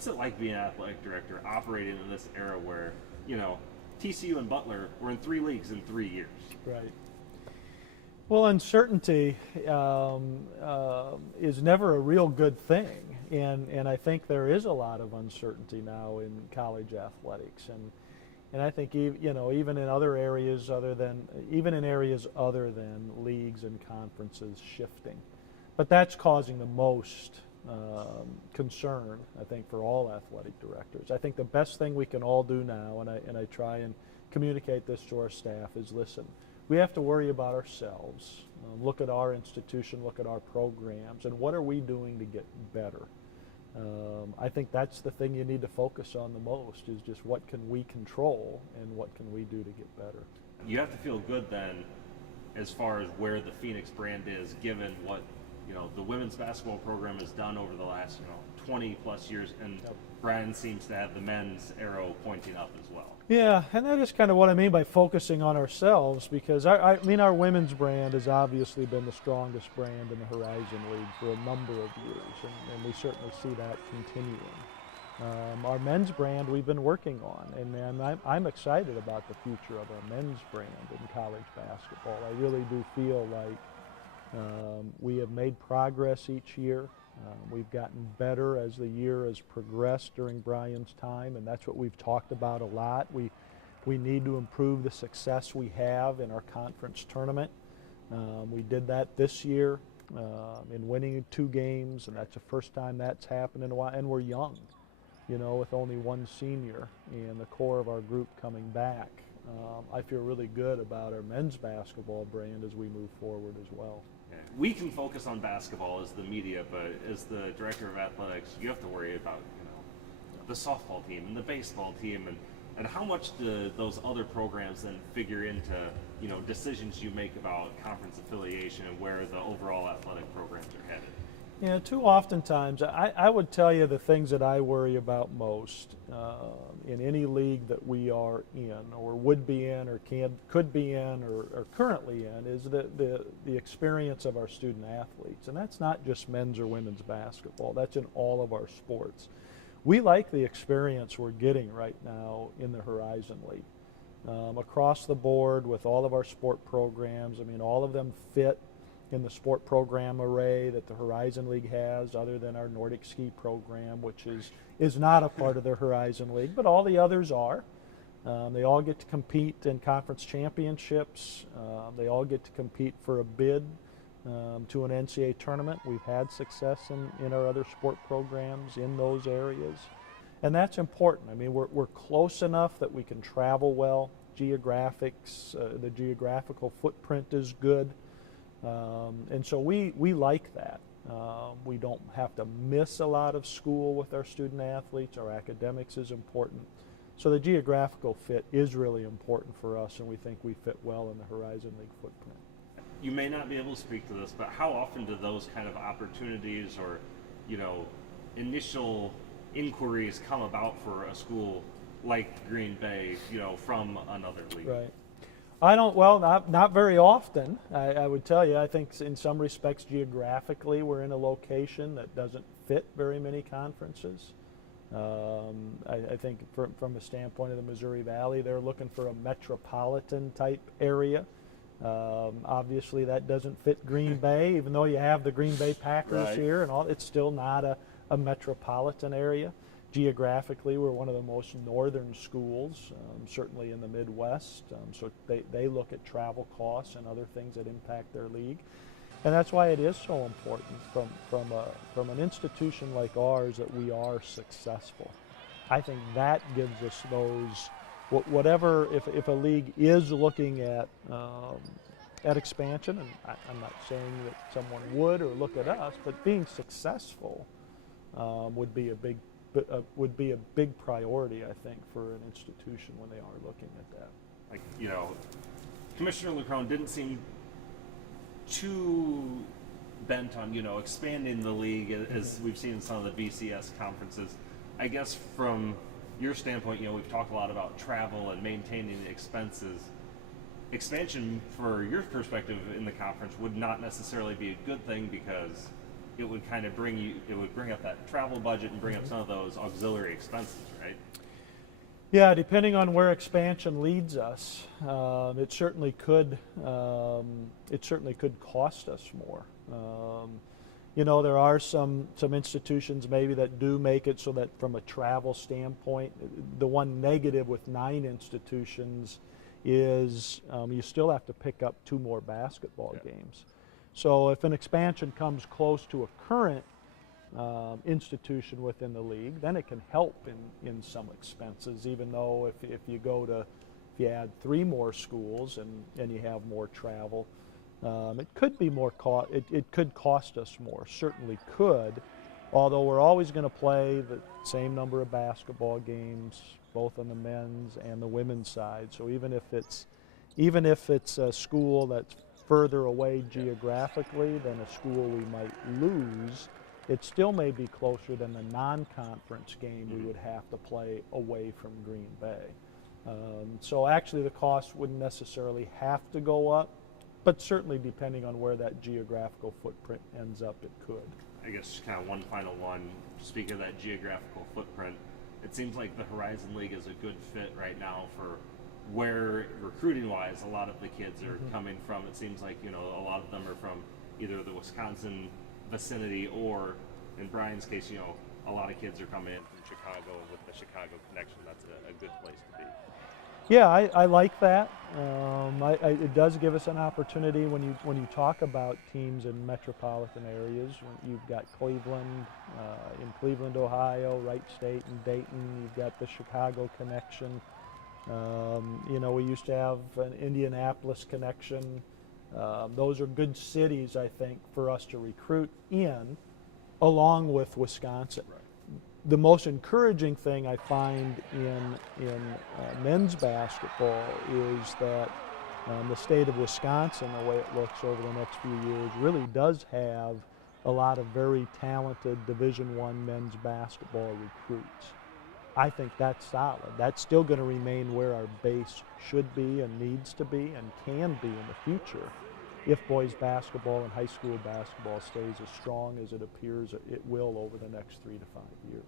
What's it like being an athletic director operating in this era where, TCU and Butler were in 3 leagues in 3 years? Right. Well, uncertainty is never a real good thing, and I think there is a lot of uncertainty now in college athletics, and I think even in other areas even in areas other than leagues and conferences shifting, but that's causing the most concern, I think, for all athletic directors. I think the best thing we can all do now, and I try and communicate this to our staff, is listen. We have to worry about ourselves. Look at our institution, look at our programs, and what are we doing to get better? I think that's the thing you need to focus on the most, is just what can we control and what can we do to get better. You have to feel good then as far as where the Phoenix brand is, given what the women's basketball program has done over the last 20 plus years, and Yep. Brian seems to have the men's arrow pointing up as well. Yeah, and that is kind of what I mean by focusing on ourselves, because I mean our women's brand has obviously been the strongest brand in the Horizon League for a number of years, and we certainly see that continuing. Our men's brand we've been working on, and I'm excited about the future of our men's brand in college basketball. I really do feel like we have made progress each year. We've gotten better as the year has progressed during Brian's time, and that's what we've talked about a lot. We need to improve the success we have in our conference tournament. We did that this year in winning 2 games, and that's the first time that's happened in a while. And we're young, with only 1 senior and the core of our group coming back. I feel really good about our men's basketball brand as we move forward as well. We can focus on basketball as the media, but as the director of athletics, you have to worry about the softball team and the baseball team, and how much do those other programs then figure into decisions you make about conference affiliation and where the overall athletic programs are headed? Yeah, too oftentimes, I would tell you the things that I worry about most in any league that we are in, or would be in, or could be in, or currently in, is the experience of our student athletes. And that's not just men's or women's basketball, that's in all of our sports. We like the experience we're getting right now in the Horizon League. Across the board with all of our sport programs, I mean, all of them fit in the sport program array that the Horizon League has, other than our Nordic ski program, which is not a part of the Horizon League, but all the others are. They all get to compete in conference championships. They all get to compete for a bid to an NCAA tournament. We've had success in our other sport programs in those areas. And that's important. I mean, we're close enough that we can travel well. Geographics, the geographical footprint is good. And so we like that. We don't have to miss a lot of school with our student athletes. Our academics is important. So the geographical fit is really important for us, and we think we fit well in the Horizon League footprint. You may not be able to speak to this, but how often do those kind of opportunities or, initial inquiries come about for a school like Green Bay, from another league? Right. Not very often, I would tell you. I think in some respects geographically we're in a location that doesn't fit very many conferences. I think from a standpoint of the Missouri Valley, they're looking for a metropolitan type area. Obviously that doesn't fit Green Bay, even though you have the Green Bay Packers right. here and all. It's still not a metropolitan area. Geographically, we're one of the most northern schools, certainly in the Midwest, so they look at travel costs and other things that impact their league. And that's why it is so important from an institution like ours that we are successful. I think that gives us those, whatever, if a league is looking at expansion, and I'm not saying that someone would or look at us, but being successful would be a big priority, I think, for an institution when they are looking at that. Like, Commissioner Leckrone didn't seem too bent on, expanding the league as we've seen in some of the BCS conferences. I guess from your standpoint, we've talked a lot about travel and maintaining the expenses. Expansion, for your perspective in the conference, would not necessarily be a good thing because it would kind of it would bring up that travel budget and bring up some of those auxiliary expenses, right? Yeah, depending on where expansion leads us, it certainly could cost us more. You know, there are some institutions maybe that do make it so that from a travel standpoint, the one negative with 9 institutions is you still have to pick up 2 more basketball games. So if an expansion comes close to a current institution within the league, then it can help in some expenses, even though if you add 3 more schools and you have more travel, it could be more it could cost us more, certainly could, although we're always going to play the same number of basketball games, both on the men's and the women's side. So even if it's a school that's further away geographically than a school we might lose, it still may be closer than the non-conference game we would have to play away from Green Bay. So actually the cost wouldn't necessarily have to go up, but certainly depending on where that geographical footprint ends up, it could. I guess just kind of one final one. Speaking of that geographical footprint, it seems like the Horizon League is a good fit right now for where recruiting-wise a lot of the kids are coming from. It seems like, you know, a lot of them are from either the Wisconsin vicinity or, in Brian's case, you know, a lot of kids are coming in from Chicago, and with the Chicago connection, that's a good place to be. Yeah, I like that. It does give us an opportunity when you talk about teams in metropolitan areas. When you've got Cleveland, in Cleveland, Ohio, Wright State and Dayton. You've got the Chicago connection. You know, we used to have an Indianapolis connection. Those are good cities, I think, for us to recruit in, along with Wisconsin. Right. The most encouraging thing I find in men's basketball is that the state of Wisconsin, the way it looks over the next few years, really does have a lot of very talented Division I men's basketball recruits. I think that's solid. That's still going to remain where our base should be and needs to be and can be in the future if boys basketball and high school basketball stays as strong as it appears it will over the next 3 to 5 years.